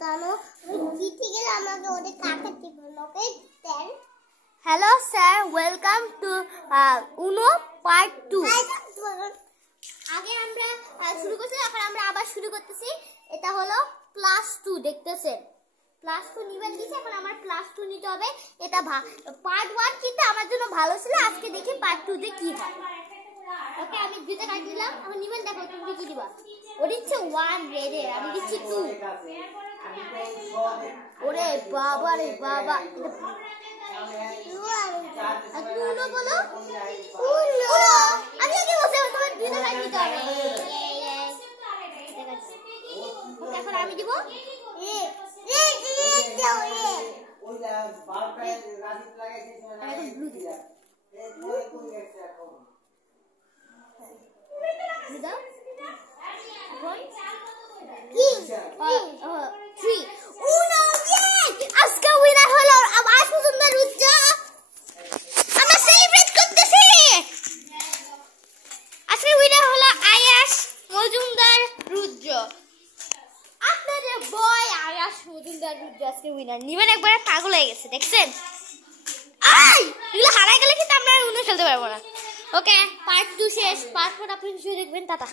Hello sir, welcome to UNO part 2. আগে আমরা শুরু করছি, এখন আমরা আবার শুরু করতেছি। এটা হলো ক্লাস 2 দেখতেছেন। ক্লাস 2 নিবেন দিয়েছে, এখন আমার ক্লাস 2 নিতে হবে। এটা পার্ট 1 কিন্তু আমার জন্য ভালো ছিল। আজকে দেখি পার্ট 2 তে কি হয়। ওকে, আমি দুটো কাট দিলাম। এখন নিবেন, দেখো তুমি কি দিবা। ও দিচ্ছে 1 রেডে, আমি দিচ্ছি 2। ওরে বাবা রে বাবা, উনো বলো। উনো আমি কি বলছি, তোমার দুটো কাট দিতে হবে। এখন আমি দিব নিবেন। একবার পাগল হয়ে গেছে, দেখছেন? এগুলো হারাই গেলে কিন্তু আমরা উনো খেলতে পারবো না। ওকে, পার্ট 2 শেষ। পার্ট 4 আপনি দেখবেন। টাটা।